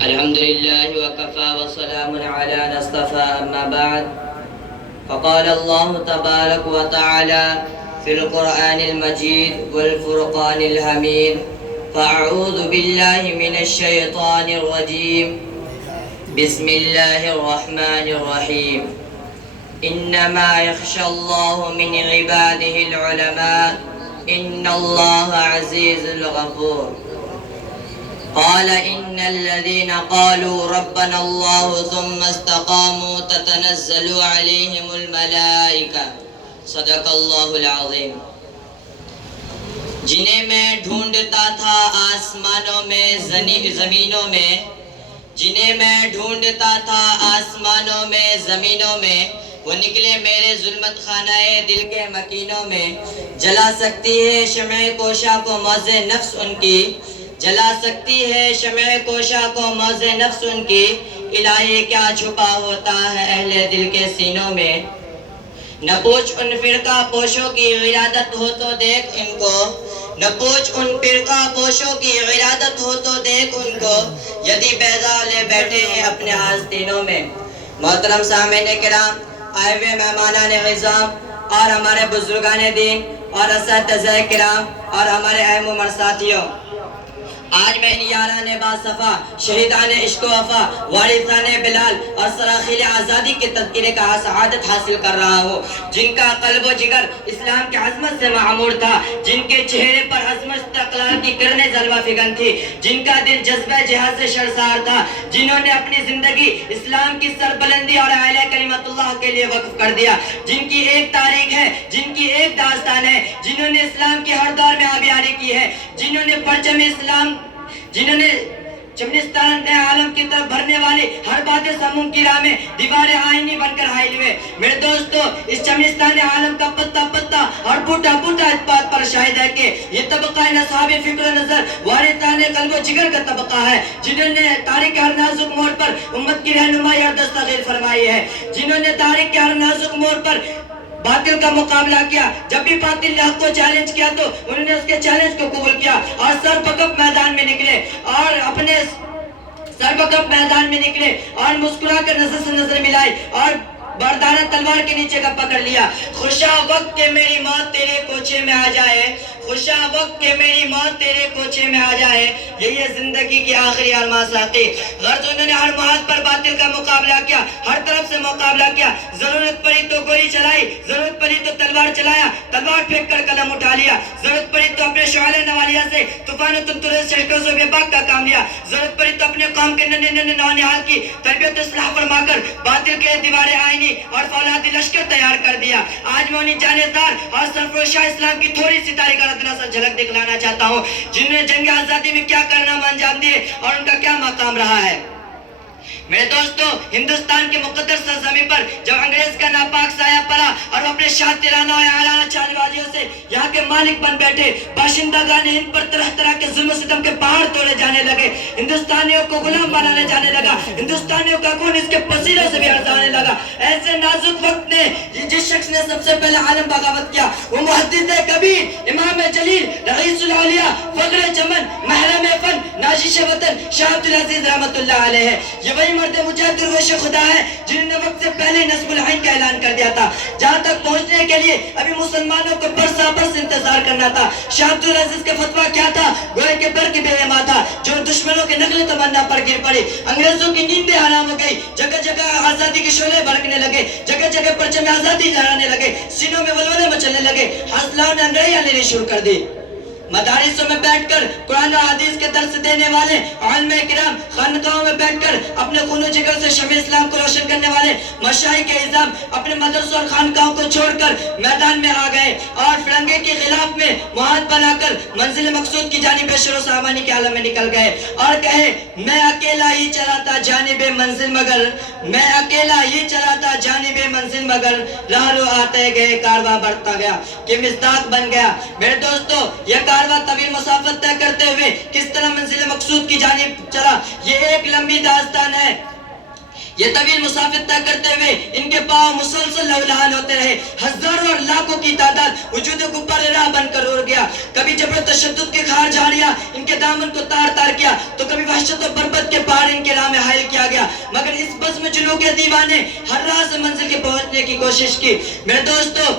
الحمد لله وكفى وسلام على من اصطفى أما بعد فقال الله تبارك وتعالى في القرآن المجيد والفرقان الحميد فأعوذ بالله من الشيطان الرجيم بسم الله الرحمن الرحيم إنما يخشى الله من عباده العلماء إن الله عزيز غفور قال إن الذين قالوا ربنا الله ثم استقاموا تتنزل عليهم الملائكة صدق اللہ العظیم. جنہیں میں ڈھونڈتا تھا آسمانوں میں زمینوں میں، جنہیں میں ڈھونڈتا تھا آسمانوں میں زمینوں میں، وہ نکلے میرے ظلمت خانہ دل کے مکینوں میں. جلا سکتی ہے شمع کوشا کو موز نفس ان کی، جلا سکتی ہے شمع کوشا کو موز نفس ان کی. الہی کیا چھپا ہوتا ہے اہل دل کے سینوں میں. نہ پوچھ ان فرقہ پوشوں کی غرادت ہو تو دیکھ ان کو، نہ پوچھ ان فرقہ پوشوں کی غرادت ہو تو دیکھ ان کو. یدی بیضا لے بیٹھے ہیں اپنے آستینوں میں. محترم سامعین کرام، آئے ہوئے مہمانان عظام اور ہمارے بزرگان دین اور اساتذہ کرام اور ہمارے اہم عمر ساتھیوں، آج میں ان یاران باصفا، شہیدان عشق و وفا، وارثان بلال اور سراخیل آزادی کے تذکرے کا سعادت حاصل کر رہا ہوں، جن کا قلب و جگر اسلام کی عظمت سے معمور تھا، جن کے چہرے پر عظمت استقلال کی کرنیں جلوہ فگن تھی، جن کا دل جذبہ جہاد سے شرسار تھا، جنہوں نے اپنی زندگی اسلام کی سربلندی اور اعلی کلمت اللہ کے لیے وقف کر دیا، جن کی ایک تاریخ ہے، جن کی ایک داستان ہے، جنہوں نے اسلام کی ہر دور میں آبیاری کی ہے، جنہوں نے پرچم اسلام، جنہوں نے چمنستان عالم کی طرف بھرنے والی ہر بات سموم کی راہ میں دیوار آئینی بن کر حائل ہوئے. میرے دوستو، اس چمنستان عالم کا پتا پتا اور بوٹا بوٹا اس بات پر شاہد ہے کہ یہ طبقہ اصحاب فکر و نظر، وارثان قلب و جگر کا طبقہ ہے، جنہوں نے تاریخ کے ہر نازک موڑ پر امت کی رہنمائی اور دستگیر فرمائی ہے، جنہوں نے تاریخ کے ہر نازک موڑ پر باطل کا مقابلہ کیا. جب بھی باطل نے حق کو چیلنج کیا تو انہوں نے اس کے چیلنج کو قبول کیا اور سر بکف میدان میں نکلے اور اپنے سر بکف میدان میں نکلے اور مسکرا کر نظر سے نظر ملائی اور بردانہ تلوار کے نیچے کا پکڑ لیا. خوشا وقت کہ میری موت تیرے کوچے میں آ جائے، خوشا وقت کہ میری موت تیرے کوچے میں آ جائے، یہی ہے زندگی کی آخری ارمان ساقی. غرض انہوں نے ہر محاذ پر باطل کا مقابلہ کیا، ہر طرف سے مقابلہ کیا. ضرورت پڑی تو گولی چلائی، ضرورت پڑی تو تلوار چلایا، تلوار پھینک کر قلم اٹھا لیا. ضرورت پڑی تو اپنے شعلہ نوالیہ سے طوفان و تنترے سے شہکوز و بیباک کا کام لیا. ضرورت پڑی تو اپنے قوم کے ننھے نونہال کی تربیت اصلاح فرما کر باطل کے دیوار آئینی اور فولادی لشکر تیار کر دیا. آج میں انہیں جانبدار اور سرفروش شاہ اسلام کی تھوڑی سی تاریخ اور ادنا سا جھلک دکھلانا چاہتا ہوں، جنہوں نے جنگ آزادی میں کیا کارنامہ انجام دیے اور ان کا کیا مقام رہا ہے. میرے دوستو، ہندوستان کے مقدس سرزمین پر جب انگریز کا ناپاک سایہ پڑا اور وہ اپنے شاطرانہ اور اعلانہ چال بازیوں سے یہاں کے مالک بن بیٹھے، باشندگان ہند پر طرح طرح کے ظلم و ستم کے پہاڑ توڑے جانے لگے، ہندوستانیوں کو غلام بنانے جانے لگا، ہندوستانیوں کا خون اس کے پسینوں سے بھی ارزانے لگا. ایسے نازک وقت نے جس شخص نے سب سے پہلے عالم بغاوت کیا وہ محدث کبیر، امام جلیل، رئیس الاولیاء، فخر چمن، محرم فن، نازش وطن، شاہ عبدالعزیز رحمت اللہ علیہ ہے. یہ وہی مرد مجاہد درویش خدا ہے جنہوں نے وقت سے پہلے نصب العین کا اعلان کر دیا تھا. جہاں تک پہنچنے کے لیے ابھی مسلمانوں کو برسا برس انتظار کرنا تھا. شاہ عبدالعزیز کا فتویٰ کیا تھا؟ گوئے کے بر کی بے ایما تھا جو دشمنوں کے نقل تمنا پر گر پڑی. انگریزوں کی نیندیں حرام ہو گئی، جگہ جگہ آزادی کے شعلے بھڑکنے لگے، جگہ جگہ پرچم آزادی لہرانے لگے، سینوں میں ولولے مچلنے لگے، حاصلوں نے انگریزیاں لینے شروع کر دی. مدارسوں میں بیٹھ کر قرآن و حدیث کے درس دینے والے علماء کرام، خانقاہوں میں بیٹھ کر اپنے خون و جگر سے شمع اسلام کو روشن کرنے والے مشائخ اعظام اپنے مدرسوں اور خانقاہوں کو چھوڑ کر میدان میں آ گئے اور فرنگے کے خلاف میں معاہد بنا کر منزل مقصود کی جانب شر و سامانی کے عالم میں نکل گئے اور کہے میں اکیلا ہی چلاتا جانب منزل مگر، میں اکیلا ہی چلاتا جانب منزل مگر، راہرو آتے گئے کارواں بڑھتا گیا کہ مصداق بن گیا. میرے دوستو، یہ کارواں طویل مسافت طے کرتے ہوئے کس طرح منزل مقصود کی جانب چلا، یہ ایک لمبی داستان ہے. یہ طویل مسافت طے کرتے ہوئے ان کے پاؤں مسلسل لہولہان ہوتے رہے. ہزاروں اور لاکھوں کی تعداد وجود گبار راہ بن کر اڑ گیا. کبھی جبر تشدد کے خار جھاڑیاں ان کے دامن کو تار تار کیا تو کبھی وحشت و بربد کے پہاڑ ان کے راہ میں حائل کیا گیا. مگر اس بزم جنوں کے دیوانے ہر راہ سے منزل کے پہنچنے کی کوشش کی. میرے دوستو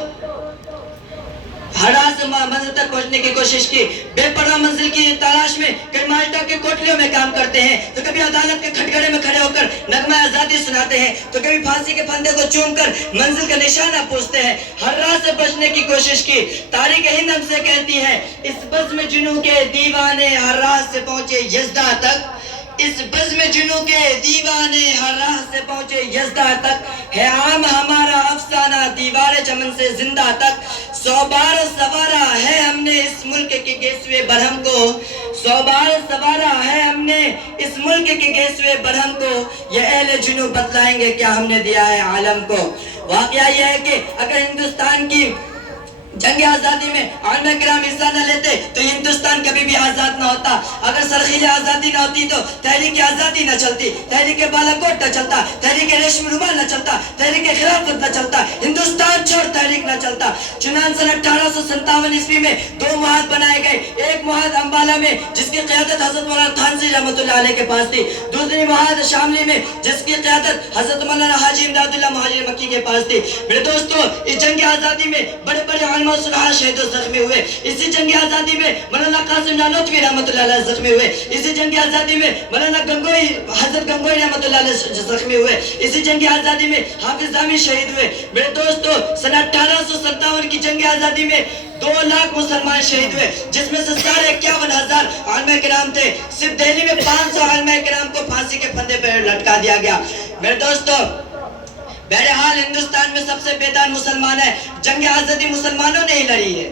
ہر راہ سے منزل تک پہنچنے کی کوشش کی. بے پرواہ منزل کی تلاش میں کئی مالٹا کے کوٹلیوں میں کام کرتے ہیں تو کبھی عدالت کے کھٹگڑے میں کھڑے ہو کر نغمہ آزادی سناتے ہیں تو کبھی پھانسی کے پھندے کو چوم کر منزل کا نشانہ پوچھتے ہیں. ہر راہ سے بچنے کی کوشش کی. تاریخ ہند ہم سے کہتی ہے اس بزم جنوں کے دیوانے ہر راہ سے پہنچے یزدہ تک. اس بزم جنوں کے دیوانے ہر راہ سے پہنچے یزدہ تک. ہے عام ہمارا افسانہ دیوار چمن سے زندہ تک. 100 بار سوارا ہے ہم نے اس ملک کے گیسوے برہم کو. 100 بار سوارا ہے ہم نے اس ملک کے گیسوے برہم کو. یہ اہل جنوں بتلائیں گے کیا ہم نے دیا ہے عالم کو. واقعہ یہ ہے کہ اگر ہندوستان کی جنگ آزادی میں علماء کرام حصہ نہ لیتے تو ہندوستان کبھی بھی آزاد نہ ہوتا. اگر سرخیل آزادی نہ ہوتی تو تحریک آزادی نہ چلتی, تحریک بالاکوٹ نہ چلتا, تحریک ریشم رومال نہ چلتا, تحریک خلافت نہ چلتا, ہندوستان چھوڑ تحریک نہ چلتا. چنانچہ سن 1857 عیسوی میں 2 معاہد بنائے گئے. ایک معاہد امبالہ میں جس کی قیادت حضرت مولانا تھانسی رحمۃ اللہ علیہ کے پاس تھی. دوسری معاہد شاملی میں جس کی قیادت حضرت مولانا حاجی امداد اللہ مہاجر مکی کے پاس تھی. میرے دوستو اس جنگ آزادی میں بڑے بڑے علماء صلحاء شہید و زخمی ہوئے. اسی جنگ آزادی میں مولانا قاسم نانوتوی رحمۃ اللہ علیہ زخمی ہوئے. اسی جنگ آزادی میں مولانا گنگوئی حضرت گنگوئی رحمۃ اللہ علیہ زخمی ہوئے. اسی جنگ آزادی میں حافظ دامی شہید ہوئے. میرے دوستو سن 1857 کی جنگ آزادی میں 2 لاکھ مسلمان شہید ہوئے جس میں سے 51,000 علماء کرام تھے. صرف دہلی میں 500 علماء کرام کو پھانسی کے پھندے پر لٹکا دیا گیا. میرے دوستو بہرحال ہندوستان میں سب سے بیدار مسلمان ہے. جنگ آزادی مسلمانوں نے ہی لڑی ہے.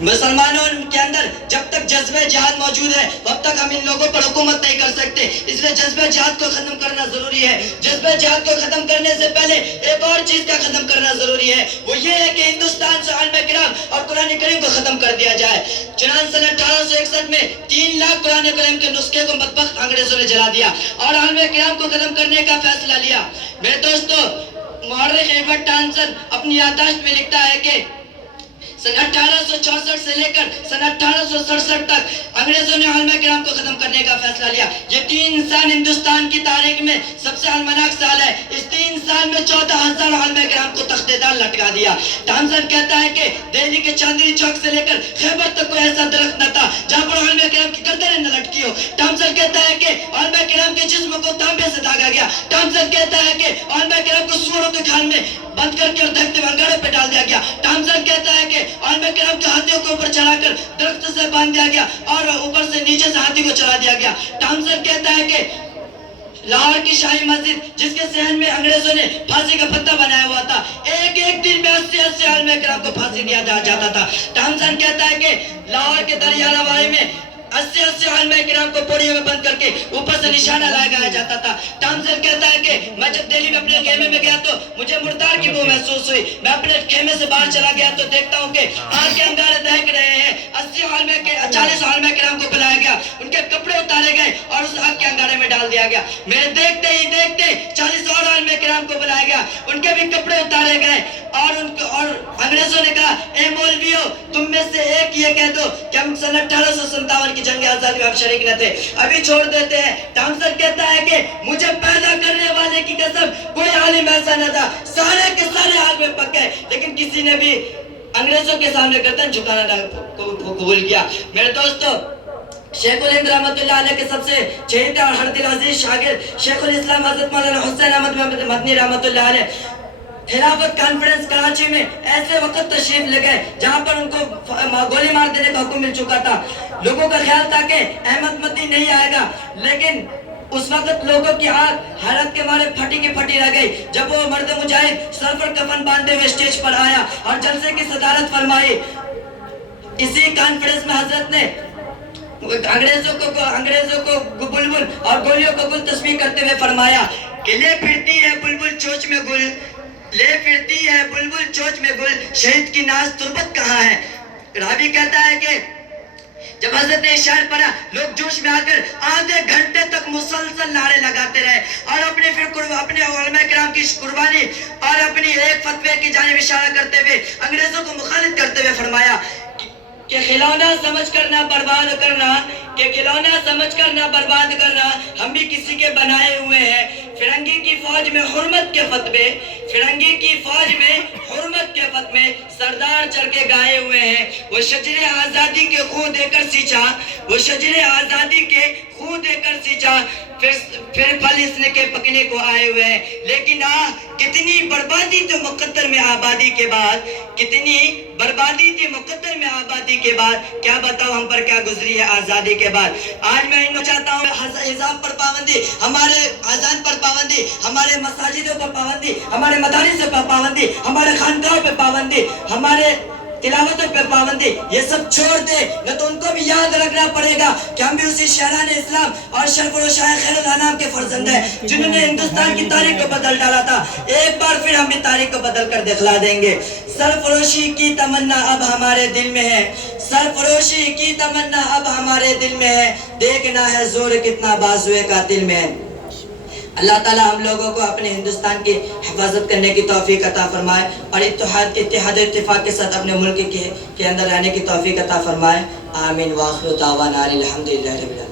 مسلمانوں کے اندر جب تک جذبہ جہاد موجود ہے وقت تک ہم ان لوگوں پر حکومت نہیں کر سکتے. اس لیے جذبہ جہاد کو ختم کرنا ضروری ہے. جذبہ جہاد کو ختم کرنے سے پہلے ایک اور چیز کا ختم کرنا ضروری ہے. وہ یہ ہے کہ ہندوستان سے علماء کرام اور قرآن کریم کو ختم کر دیا جائے. چنانچہ سن 1861 میں 3 لاکھ قرآن کریم کے نسخے کو بدبخت انگریزوں نے جلا دیا اور علماء کرام کو ختم کرنے کا فیصلہ لیا. میرے دوستو مورخ ایڈورڈ ٹانسن اپنی یادداشت میں لکھتا ہے کہ سن 1864 سے لے کر سن 1867 تک انگریزوں نے علماء کرام کو ختم کرنے کا فیصلہ لیا. یہ 3 سال ہندوستان کی تاریخ میں سب سے علمناک سال ہے. اس 3 سال میں 14,000 علماء کرام کو تخت دار لٹکا دیا. ٹامسن کہتا ہے کہ دہلی کے چاندنی چوک سے لے کر خیبر تک کوئی ایسا درخت نہ تھا جہاں پر علماء کرام کی گردنیں نہ لٹکی ہو. ٹامسن کہتا ہے کہ علماء کرام کے جسم کو تانبے سے داغا گیا. ٹامسن کہتا ہے کہ علماء کرام کو سوروں کے کھال میں بند کر کے اور دھکتے انگاروں پہ ڈال دیا گیا. ٹامسن کہتا ہے کہ علماء کرام کو ہاتھیوں کے اوپر چڑھا کر درخت سے باندھ دیا گیا اور اوپر سے نیچے سے ہاتھی کو چلا دیا گیا. ٹامسن کہتا ہے کہ لاہور کی شاہی مسجد جس کے صحن میں انگریزوں نے پھانسی کا پتہ بنایا ہوا تھا, ایک دن میں 80 علماء کرام کو پھانسی دیا جاتا تھا. ٹامسن کہتا ہے کہ لاہور کے دریالہ واڑی میں 80 علماء کرام کو پوڑیوں میں بند کر کے اوپر سے نشانہ لگایا جاتا تھا. ٹامسن کہتا ہے کہ میں جب دہلی میں اپنے خیمے میں گیا تو مجھے مردار کی بو محسوس ہوئی. میں اپنے خیمے سے باہر چلا گیا تو دیکھتا ہوں کہ آگ کے انگارے دہک رہے ہیں. 40 علماء کرام کو بلایا گیا, ان کے کپڑے اتارے گئے اور اس آگ کے انگارے میں ڈال دیا گیا. میرے دیکھتے ہی دیکھتے 40 اور علماء کرام کو بلایا گیا, ان کے بھی کپڑے اتارے گئے اور انگریزوں نے کہا اے مولویو تم میں سے ایک یہ کہہ دو کہ ہم سن 1857 کی جنگ آزادی میں ہم شریک نہ تھے, ابھی چھوڑ دیتے ہیں. ٹامسن کہتا ہے کہ مجھے پیدا کرنے والے کی قسم کوئی عالم ایسا نہ تھا, سارے کے سارے عالم پک گئے لیکن کسی نے بھی انگریزوں کے سامنے گردن جھکانا قبول کیا. میرے دوستو شیخ الہند رحمۃ اللہ علیہ کے سب سے چہیتے اور ہر دل عزیز شاگرد شیخ الاسلام حضرت مولانا حسین احمد مدنی رحمۃ اللہ علیہ خلافت کانفرنس کراچی میں ایسے وقت تشریف لے گئے جہاں پر ان کو گولی مار دینے کا حکم مل چکا تھا. لوگوں کا خیال تھا کہ احمد مدنی نہیں آئے گا, لیکن اس وقت لوگوں کی آنکھ حیرت کے مارے پھٹی کی پھٹی رہ گئی جب وہ مرد مجاہد سر پر کفن باندھے ہوئے اسٹیج پر آیا اور جلسے کی صدارت فرمائی. اسی کانفرنس میں حضرت نے انگریزوں کو بلبل اور گولیوں کو گل تسبیح کرتے ہوئے فرمایا کہ لے پھرتی ہے بلبل چوچ میں گل, لے پھرتی ہے بلبل چوچ میں گل, شہید کی ناز تربت کہاں ہے. راوی کہتا ہے کہ جب حضرت نے اشارہ پڑھا لوگ جوش میں آ کر آدھے گھنٹے تک مسلسل نعرے لگاتے فرماتے رہے اور اپنے علماء کرام کی قربانی اور اپنی ایک فتوے کی جانب اشارہ کرتے ہوئے انگریزوں کو مخالف کرتے ہوئے فرمایا کہ کھلونا سمجھ کر نہ برباد کرنا، کہ کھلونا سمجھ کر نہ برباد کرنا، ہم بھی کسی کے بنائے ہوئے ہیں۔ فرنگی کی فوج میں حرمت کے فتوے، فرنگی کی فوج میں حرمت کے فتوے سردار چڑھ کے گائے ہوئے ہیں۔ وہ شجر آزادی کے خون دے کر سینچا، وہ شجر آزادی کے خون دے کر سینچا، پھر پھل اس نے کے پکنے کو آئے ہوئے ہیں۔ لیکن کتنی بربادی تو مقدر میں آبادی کے بعد، کتنی بربادی تھی مقدر میں آبادی کے بعد، کیا بتاؤ ہم پر کیا گزری ہے آزادی کے بعد۔ آج میں انہوں چاہتا ہوں حزام پر پابندی، ہمارے اذان پر پابندی، ہمارے مساجدوں پر پابندی، ہمارے مدارس پر پابندی، ہمارے خانقاہوں پر پابندی، ہمارے تلاوتوں پہ پابندی، یہ سب چھوڑ دے نہ تو ان کو بھی یاد رکھنا پڑے گا کہ ہم بھی اسی شہران اسلام اور شرفروشاہ خیر الانام کے فرزند ہیں جنہوں نے ہندوستان کی تاریخ کو بدل ڈالا تھا۔ ایک بار پھر ہم بھی تاریخ کو بدل کر دکھلا دیں گے۔ سرفروشی کی تمنا اب ہمارے دل میں ہے، سرفروشی کی تمنا اب ہمارے دل میں ہے، دیکھنا ہے زور کتنا بازوئے قاتل میں ہے۔ اللہ تعالی ہم لوگوں کو اپنے ہندوستان کی حفاظت کرنے کی توفیق عطا فرمائے اور اتحاد و اتفاق کے ساتھ اپنے ملک کے اندر رہنے کی توفیق عطا فرمائے۔ آمین۔ وآخر دعوانا الحمدللہ رب العالمین۔